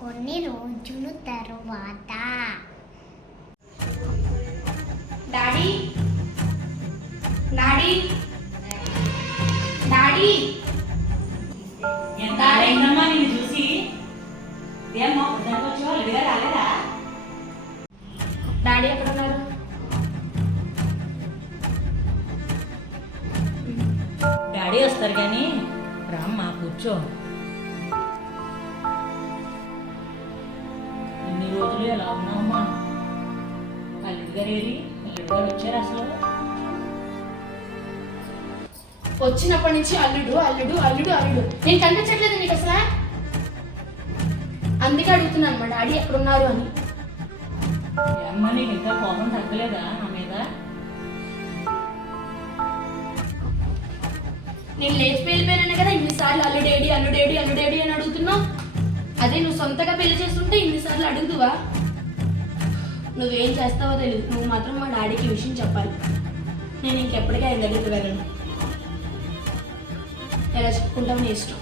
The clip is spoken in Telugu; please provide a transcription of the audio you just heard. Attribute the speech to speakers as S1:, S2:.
S1: కొన్ని రోజుల తరువాత.
S2: డాడీ? డాడీ? డాడీ?
S3: ఎంత అయిందమ్మా నిన్ను చూసి? ఏమో దానికి వచ్చి వాళ్ళు ఎడిగా రాలేదా?
S2: డాడీ ఎక్కడ ఉన్నారు
S3: డాడీ వస్తారు కానీ రామ్మా కూర్చో. అల్లుడు గారు అల్లుడు గారు వచ్చారు అసలు
S2: వచ్చినప్పటి నుంచి అల్లుడు అల్లుడు అల్లుడు అల్లుడు. నేను కనిపించట్లేదు నీకు అసలు. అందుకే అడుగుతున్నాను మా డాడీ ఎక్కడ ఉన్నారు అని
S3: అమ్మ నీకు ఇంకా కోపం తగ్గలేదా నా మీద?
S2: నేను లేచి వెళ్ళిపోయాను కదా ఇన్నిసార్లు అల్లుడేడి అల్లుడేడి అల్లుడేడి అని అడుగుతున్నావు? అదే నువ్వు సొంతగా పెళ్ళి చేస్తుంటే ఇన్నిసార్లు అడుగుదువా? నువ్వేం చేస్తావో తెలియదు నువ్వు మాత్రం మా డాడీకి విషయం చెప్పాలి. నేను ఇంకెప్పటికీ ఆయన దగ్గరికి వెళ్ళను. ఎలా చెప్పుకుంటామని ఇష్టం?